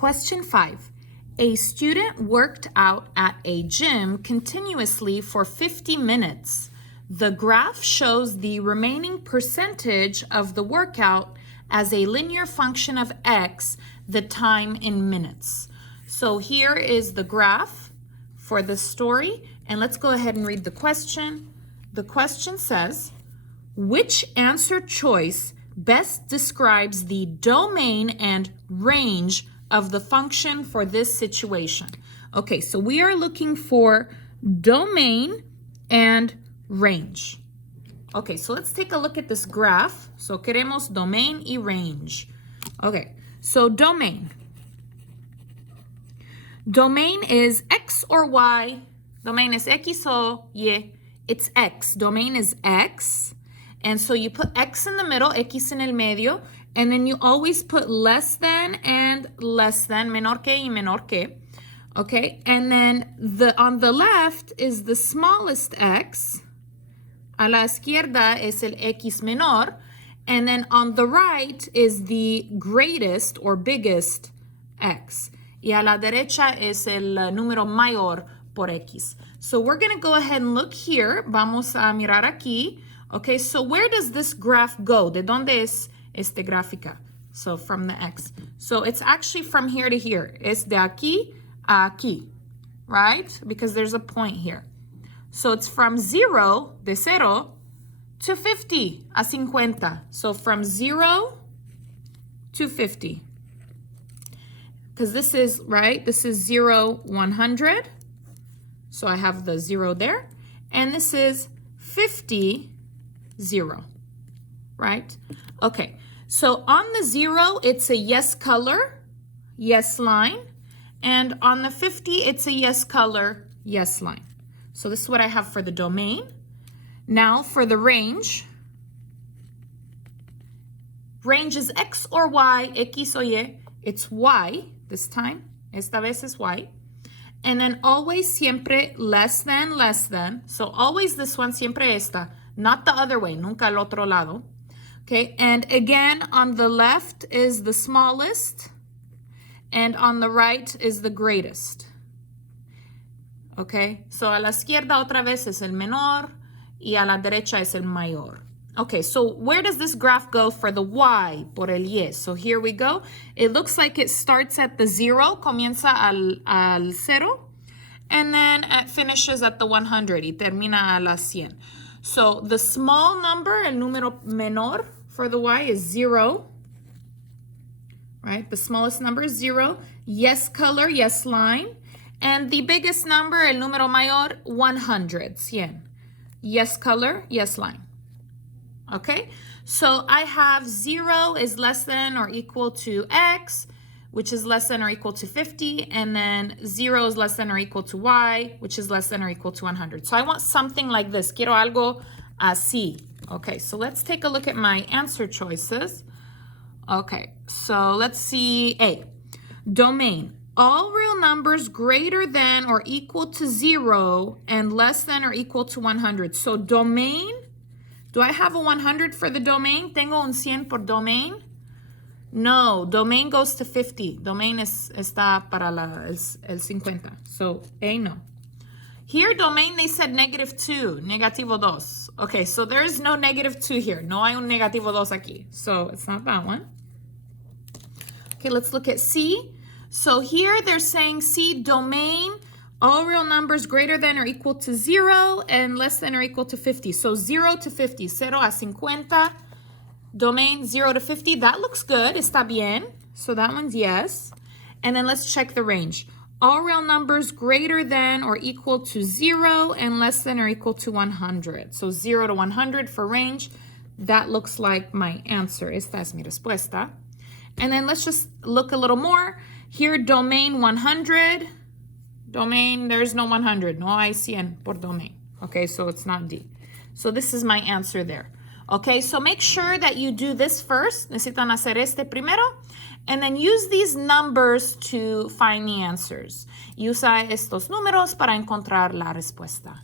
Question 5. A student worked out at a gym continuously for 50 minutes. The graph shows the remaining percentage of the workout as a linear function of x, the time in minutes. So here is the graph for this story, and let's go ahead and read the question. The question says, which answer choice best describes the domain and range of the function for this situation? Okay, so we are looking for domain and range. Okay, so let's take a look at this graph. So queremos domain y range. Okay, so domain. Domain is X or Y. Domain is X o Y. It's X. Domain is X. And so you put X in the middle, X en el medio, and then you always put less than and less than, menor que y menor que. Okay, and then on the left is the smallest X. A la izquierda es el X menor. And then on the right is the greatest or biggest X. Y a la derecha es el número mayor por X. So we're going to go ahead and look here. Vamos a mirar aquí. Okay, so where does this graph go? ¿De dónde es esta gráfica? So from the X. So it's actually from here to here. Es de aquí a aquí, right? Because there's a point here. So it's from 0, de cero, to 50, a 50. So from 0 to 50. Because this is, right, this is 0, 100. So I have the 0 there. And this is 50, 0, right? Okay, so on the 0, it's a yes color, yes line. And on the 50, it's a yes color, yes line. So this is what I have for the domain. Now for the range. Range is X or Y, X o Y. It's Y this time. Esta vez es Y. And then always siempre less than, less than. So always this one, siempre esta. Not the other way, nunca el otro lado. Okay, and again, on the left is the smallest. And on the right is the greatest. Okay, so a la izquierda otra vez es el menor y a la derecha es el mayor. Okay, so where does this graph go for the Y, por el Y? So here we go. It looks like it starts at the 0, comienza al 0, and then it finishes at the 100 y termina a la 100. So the small number, el número menor for the Y is 0. Right, the smallest number is 0. Yes color, yes line. And the biggest number, el número mayor, 100, 100. Yes color, yes line. Okay, so I have 0 is less than or equal to X, which is less than or equal to 50, and then 0 is less than or equal to Y, which is less than or equal to 100. So I want something like this. Quiero algo así. Okay, so let's take a look at my answer choices. Okay, so let's see A. Domain. All real numbers greater than or equal to 0 and less than or equal to 100. So domain, do I have a 100 for the domain? ¿Tengo un 100 por domain? No, domain goes to 50. Domain está para el 50. So A, no. Here, domain, they said -2, negativo 2. Okay, so there is no -2 here. No hay un negativo 2 aquí. So it's not that one. Okay, let's look at C. So here they're saying C, domain, all real numbers greater than or equal to 0 and less than or equal to 50. So 0 to 50, 0 a 50. Domain 0 to 50, that looks good, está bien. So that one's yes. And then let's check the range. All real numbers greater than or equal to 0 and less than or equal to 100. So 0 to 100 for range. That looks like my answer. Esta es mi respuesta. And then let's just look a little more. Here, domain 100. Domain, there's no 100. No hay 100 por domain. Okay, so it's not D. So this is my answer there. Okay, so make sure that you do this first. Necesitan hacer este primero. And then use these numbers to find the answers. Usa estos números para encontrar la respuesta.